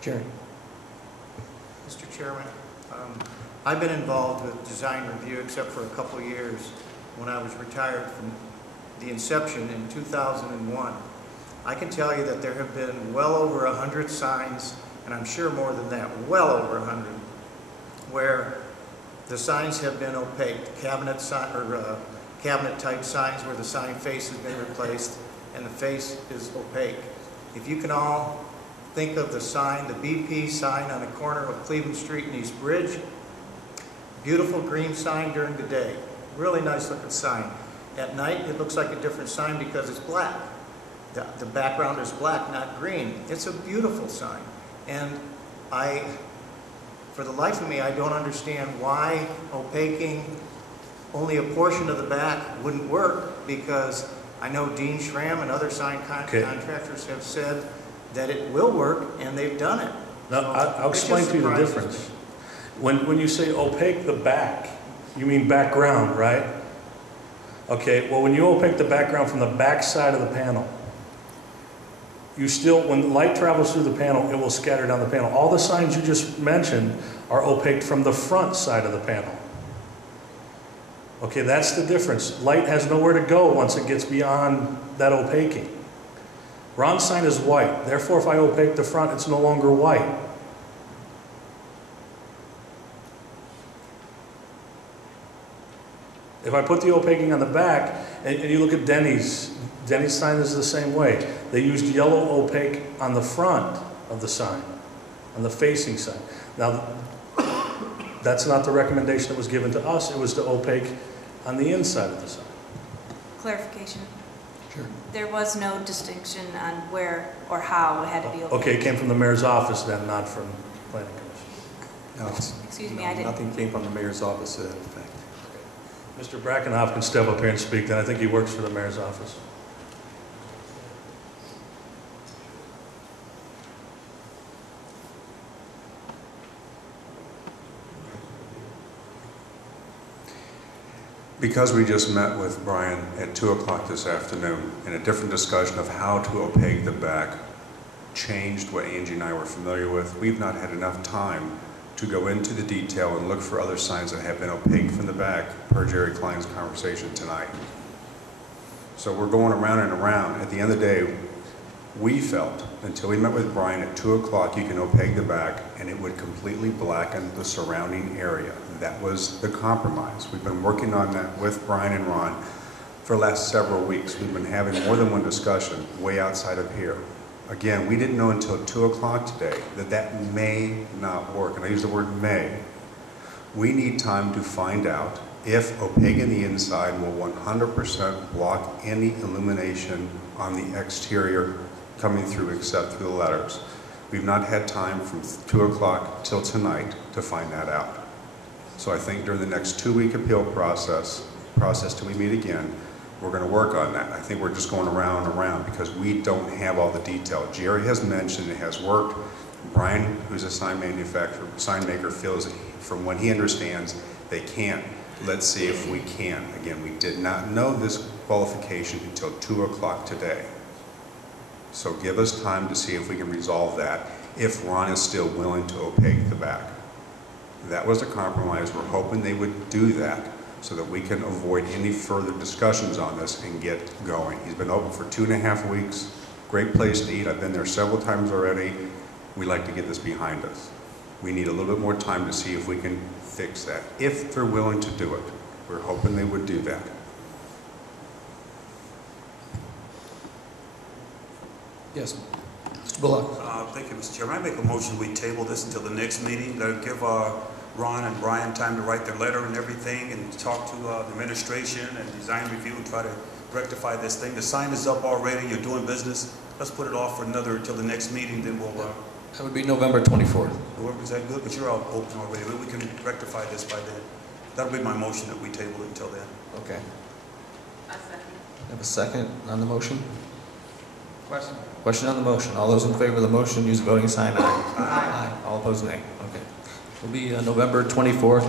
Jerry. Mr. Chairman, I've been involved with design review except for a couple of years when I was retired from the inception in 2001. I can tell you that there have been well over 100 signs, and I'm sure more than that, well over 100, where the signs have been opaque, cabinet type signs where the sign face has been replaced and the face is opaque. If you can all think of the sign, the BP sign on the corner of Cleveland Street and East Bridge, beautiful green sign during the day, really nice looking sign. At night it looks like a different sign because it's black. The background is black, not green. It's a beautiful sign. And for the life of me, I don't understand why opaquing only a portion of the back wouldn't work, because I know Dean Schramm and other sign contractors have said that it will work, and they've done it. Now, So I'll explain to you the difference. When you say opaque the back, you mean background, right? Okay, well, when you opaque the background from the back side of the panel, when the light travels through the panel, it will scatter down the panel. All the signs you just mentioned are opaqued from the front side of the panel. Okay, that's the difference. Light has nowhere to go once it gets beyond that opaquing. Ron's sign is white. Therefore, if I opaque the front, it's no longer white. If I put the opaquing on the back, and you look at Denny's sign is the same way. They used yellow opaque on the front of the sign, on the facing side. Now, that's not the recommendation that was given to us. It was to opaque on the inside of the sign. Clarification. Sure. There was no distinction on where or how it had to be opaque. Okay, it came from the mayor's office then, not from planning commission. No, Excuse me, no, I didn't. nothing came from the mayor's office to that effect. Mr. Brackenhoff can step up here and speak, then I think he works for the mayor's office. Because we just met with Brian at 2 o'clock this afternoon in a different discussion of how to opaque the back, changed what Angie and I were familiar with, we've not had enough time to go into the detail and look for other signs that have been opaque from the back, per Jerry Klein's conversation tonight. So we're going around and around. At the end of the day, we felt, until we met with Brian at 2 o'clock, you can opaque the back and it would completely blacken the surrounding area. That was the compromise. We've been working on that with Brian and Ron for the last several weeks. We've been having more than one discussion way outside of here. Again, we didn't know until 2 o'clock today that that may not work, and I use the word may. We need time to find out if opaquing the inside will 100% block any illumination on the exterior coming through except through the letters. We've not had time from 2 o'clock till tonight to find that out. So I think during the next 2-week appeal process till we meet again, we're going to work on that. I think we're just going around and around because we don't have all the detail. Jerry has mentioned it has worked. Brian, who's a sign manufacturer, sign maker, feels that from what he understands, they can't. Let's see if we can. Again, we did not know this qualification until 2 o'clock today. So give us time to see if we can resolve that, if Ron is still willing to opaque the back. That was the compromise. We're hoping they would do that so that we can avoid any further discussions on this and get going. He's been open for 2.5 weeks. Great place to eat. I've been there several times already. We like to get this behind us. We need a little bit more time to see if we can fix that, if they're willing to do it. We're hoping they would do that. Yes, Mr. Bullock. Thank you, Mr. Chairman. I make a motion we table this until the next meeting. Give Ron and Brian time to write their letter and everything and talk to the administration and design review and try to rectify this thing. The sign is up already. You're doing business. Let's put it off for until the next meeting. Then we'll. That would be November 24th. Is that good? But you're all open already. We can rectify this by then. That'll be my motion that we table it until then. Okay. A second. Have a second on the motion? Question. Question on the motion. All those in favor of the motion, use the voting sign aye. Aye. All opposed, nay. Okay. It'll be November 24th.